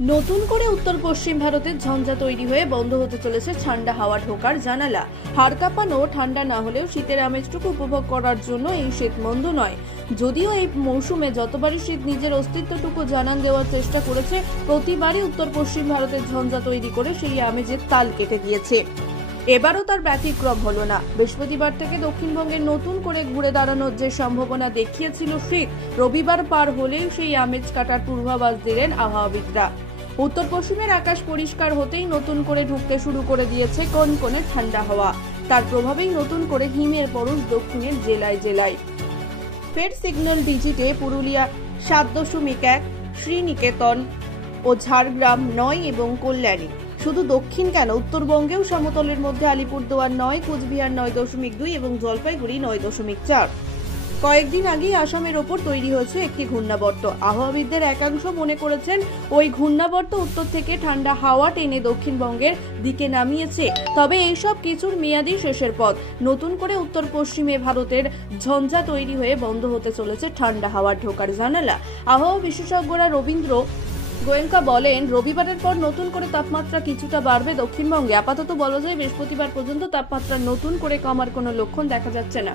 নতুন করে উত্তর পশ্চিম ভারতের ঝঞ্ঝা তৈরি হয়ে বন্ধ হতে চলেছে ঠান্ডা হাওয়া ঢোকার জানালা। হাড় কাঁপানো ঠান্ডা না হলেও শীতের আমেজটুকু উপভোগ করার জন্য এই শীত মন্দ নয়। যদিও এই মৌসুমে যতবারই শীত নিজের অস্তিত্বটুকু জানান দেওয়ার চেষ্টা করেছে, প্রতিবারই উত্তর পশ্চিম ভারতের ঝঞ্ঝা তৈরি করে সেই আমেজের তাল কেটে গিয়েছে। এবারও তার ব্যতিক্রম হলো না। বৃহস্পতিবার থেকে দক্ষিণবঙ্গের নতুন করে ঘুরে দাঁড়ানোর যে সম্ভাবনা দেখিয়েছিল শীত, রবিবার পার হলেই সেই আমেজ কাটার পূর্বাভাস দিলেন আবহাওয়াবিদরা। উত্তর পশ্চিমের আকাশ পরিষ্কার হতেই নতুন করে ঢুকতে শুরু করে দিয়েছে কনকনে ঠান্ডা হাওয়া। তার প্রভাবেই নতুন করে হিমের পরশ দক্ষিণের জেলায় জেলায়। ফের সিগন্যাল ডিজিটে পুরুলিয়া ৭.১, শ্রীনিকেতন ও ঝাড়গ্রাম ৯ এবং কল্যাণী। শুধু দক্ষিণ কেন, উত্তরবঙ্গেও সমতলের মধ্যে আলিপুরদুয়ার ৯, কোচবিহার ৯.২ এবং জলপাইগুড়ি ৯.৪। কয়েকদিন আগেই আসামের ওপর তৈরি হয়েছে একটি ঘূর্ণাবর্ত। আবহাওয়াবিদদের একাংশ মনে করেছেন ওই ঘূর্ণাবর্ত উত্তর থেকে ঠান্ডা হাওয়া টেনে দক্ষিণবঙ্গের দিকে নামিয়েছে। তবে এইসব কিছুর মেয়াদি শেষের পথ। নতুন করে উত্তর পশ্চিমে ভারতের ঝঞ্ঝা তৈরি হয়ে বন্ধ হতে চলেছে ঠান্ডা হাওয়ার ঢোকার জানালা। আবহাওয়া বিশেষজ্ঞরা রবীন্দ্র গোয়েঙ্কা বলেন, রবিবারের পর নতুন করে তাপমাত্রা কিছুটা বাড়বে দক্ষিণবঙ্গে। আপাতত বলা যায় বৃহস্পতিবার পর্যন্ত তাপমাত্রা নতুন করে কমার কোনো লক্ষণ দেখা যাচ্ছে না।